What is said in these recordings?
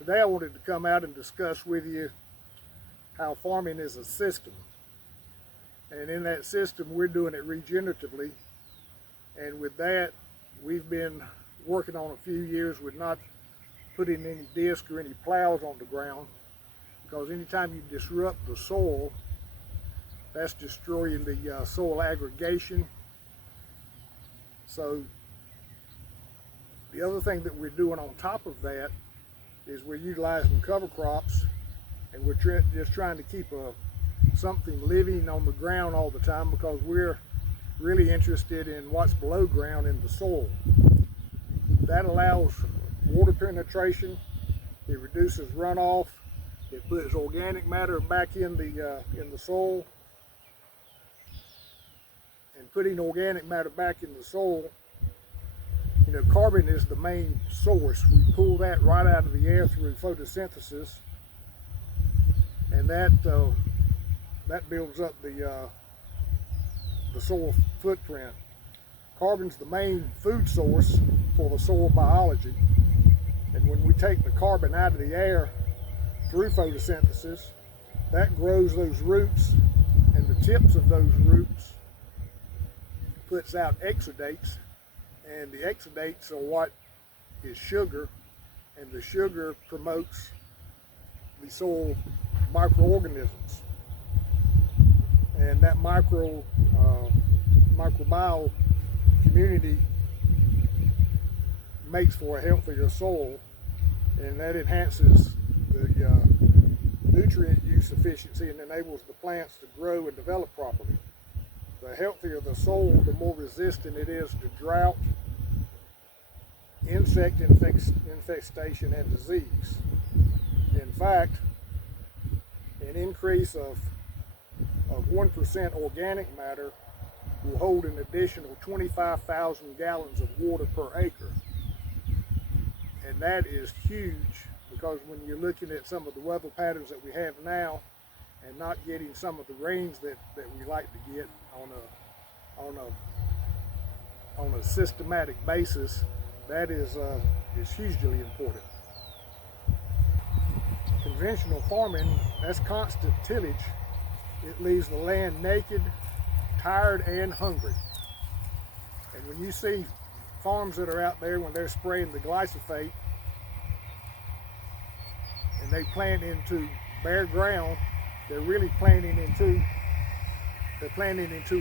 Today I wanted to come out and discuss with you how farming is a system. And in that system, we're doing it regeneratively. And with that, we've been working on a few years with not putting any disc or any plows on the ground, because anytime you disrupt the soil, that's destroying the soil aggregation. So the other thing that we're doing on top of that is we're utilizing cover crops, and we're just trying to keep something living on the ground all the time, because we're really interested in what's below ground in the soil. That allows water penetration, it reduces runoff, it puts organic matter back in the soil. And putting organic matter back in the soil, you know, carbon is the main source. We pull that right out of the air through photosynthesis, and that builds up the soil footprint. Carbon's the main food source for the soil biology, and when we take the carbon out of the air through photosynthesis, that grows those roots, and the tips of those roots puts out exudates, and the exudates are what is sugar, and the sugar promotes the soil microorganisms, and that microbial community makes for a healthier soil, and that enhances the nutrient use efficiency and enables the plants to grow and develop properly. The healthier the soil, the more resistant it is to drought, insect infestation, and disease. In fact, an increase of 1% organic matter will hold an additional 25,000 gallons of water per acre. And that is huge, because when you're looking at some of the weather patterns that we have now and not getting some of the rains that we like to get on a systematic basis, that is hugely important. Conventional farming, that's constant tillage. It leaves the land naked, tired, and hungry. And when you see farms that are out there, when they're spraying the glyphosate and they plant into bare ground, they're really planting into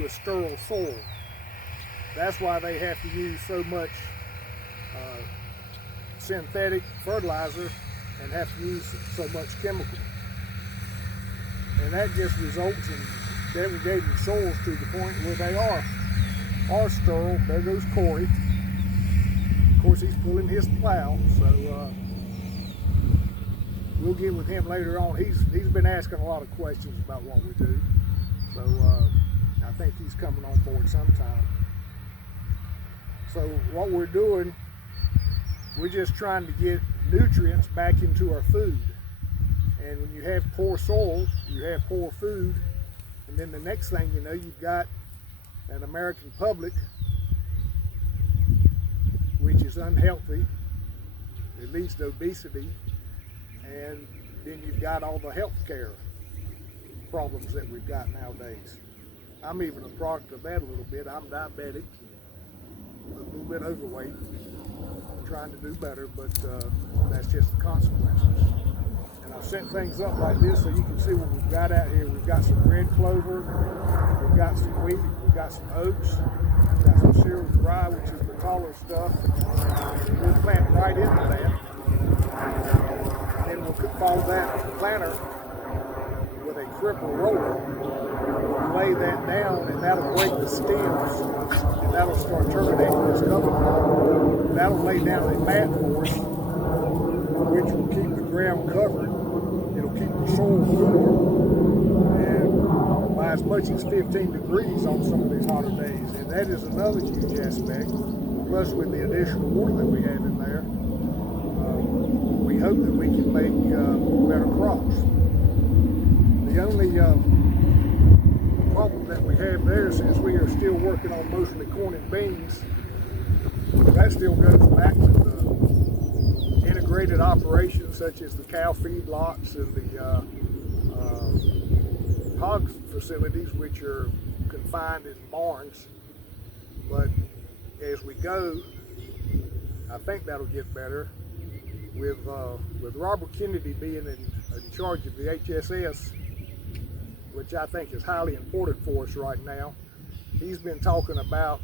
a sterile soil. That's why they have to use so much synthetic fertilizer and have to use so much chemical. And that just results in degrading soils to the point where they are sterile. There goes Corey. Of course, he's pulling his plow, so we'll get with him later on. He's been asking a lot of questions about what we do, so I think he's coming on board sometime. So what we're doing, we're just trying to get nutrients back into our food. And when you have poor soil, you have poor food, and then the next thing you know, you've got an American public which is unhealthy. It leads to obesity, and then you've got all the health care problems that we've got nowadays. I'm even a product of that a little bit. I'm diabetic, a little bit overweight. I'm trying to do better, but that's just the consequences. And I've set things up like this so you can see what we've got out here. We've got some red clover, we've got some wheat, we've got some oats, we've got some cereal rye, which is the taller stuff. We'll plant right into that. And then we'll follow that planter with a cripple roller. We'll lay that down, and that'll break the stems, and that'll start terminating this cover crop. That'll lay down a mat for us, which will keep the ground covered. It'll keep the soil cooler, and by as much as 15 degrees on some of these hotter days. And that is another huge aspect. Plus, with the additional water that we have in there, we hope that we can make better crops. The only problem that we have there, since we are still working on mostly corn and beans, that still goes back to the integrated integrated operations such as the cow feedlots and the hog facilities, which are confined in barns. But as we go, I think that'll get better. With Robert Kennedy being in charge of the HSS, which I think is highly important for us right now, he's been talking about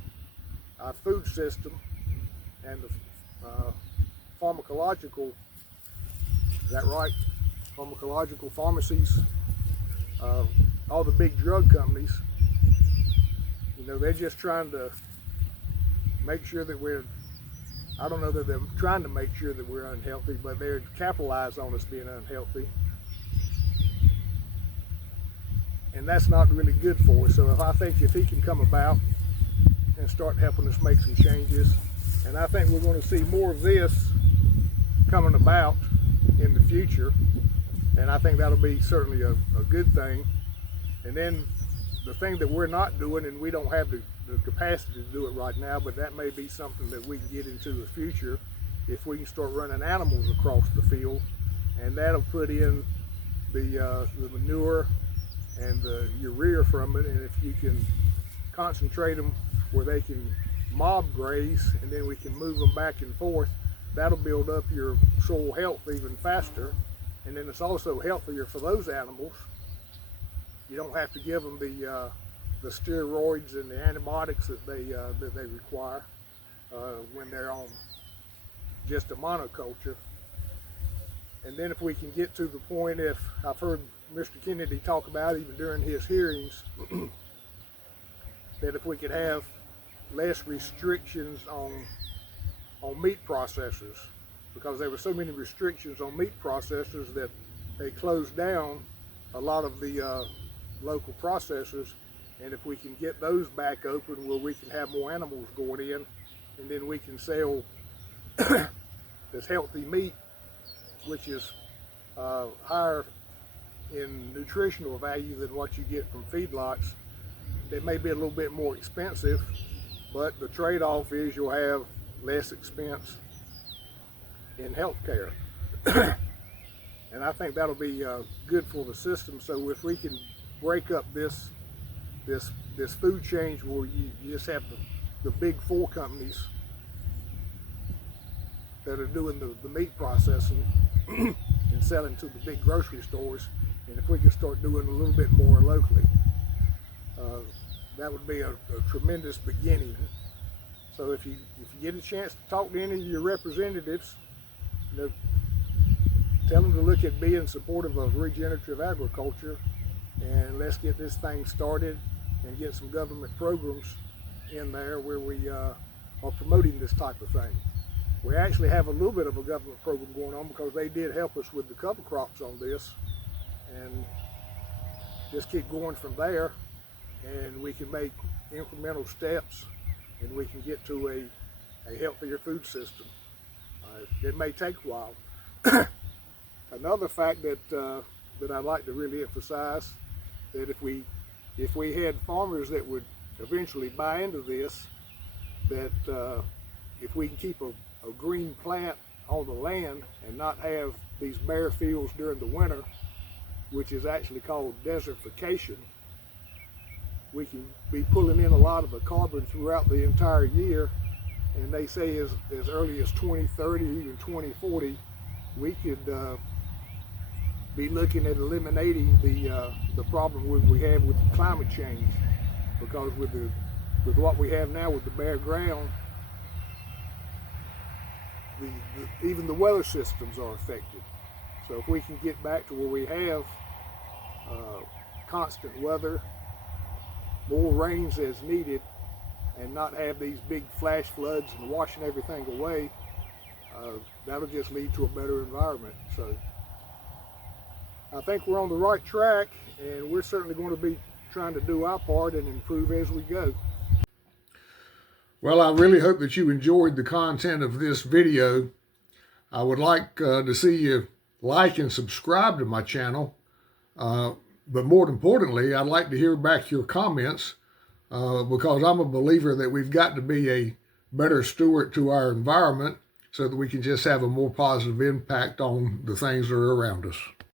our food system and the pharmacological, is that right? Pharmacological pharmacies, all the big drug companies, you know, they're just trying to make sure that I don't know that they're trying to make sure that we're unhealthy, but they're capitalized on us being unhealthy. And that's not really good for us. So I think if he can come about and start helping us make some changes, and I think we're going to see more of this coming about in the future, and I think that'll be certainly a good thing. And then the thing that we're not doing, and we don't have the capacity to do it right now, but that may be something that we can get into the future if we can start running animals across the field, and that'll put in the manure and the urea from it, and if you can concentrate them where they can mob graze, and then we can move them back and forth, that'll build up your soil health even faster, and then it's also healthier for those animals. You don't have to give them the steroids and the antibiotics that they require when they're on just a monoculture. And then if we can get to the point, if I've heard Mr. Kennedy talk about even during his hearings, that if we could have less restrictions on meat processors, because there were so many restrictions on meat processors that they closed down a lot of the local processors. And if we can get those back open where we can have more animals going in, and then we can sell this healthy meat, which is higher in nutritional value than what you get from feedlots. They may be a little bit more expensive, but the trade-off is you'll have less expense in health care. And I think that'll be good for the system. So if we can break up this food chain where you just have the big four companies that are doing the meat processing and selling to the big grocery stores, and if we can start doing a little bit more locally, that would be a tremendous beginning. So if you get a chance to talk to any of your representatives, you know, tell them to look at being supportive of regenerative agriculture, and let's get this thing started and get some government programs in there where we are promoting this type of thing. We actually have a little bit of a government program going on because they did help us with the cover crops on this, and just keep going from there, and we can make incremental steps, and we can get to a healthier food system. It may take a while. Another fact that I'd like to really emphasize, that if we had farmers that would eventually buy into this, that if we can keep a green plant on the land and not have these bare fields during the winter, which is actually called desertification, we can be pulling in a lot of the carbon throughout the entire year. And they say as early as 2030, even 2040, we could be looking at eliminating the problem we have with climate change, because with what we have now with the bare ground, even the weather systems are affected. So if we can get back to where we have constant weather, more rains as needed, and not have these big flash floods and washing everything away, that'll just lead to a better environment. So I think we're on the right track, and we're certainly going to be trying to do our part and improve as we go. Well, I really hope that you enjoyed the content of this video. I would like to see you like and subscribe to my channel, but more importantly, I'd like to hear back your comments, because I'm a believer that we've got to be a better steward to our environment so that we can just have a more positive impact on the things that are around us.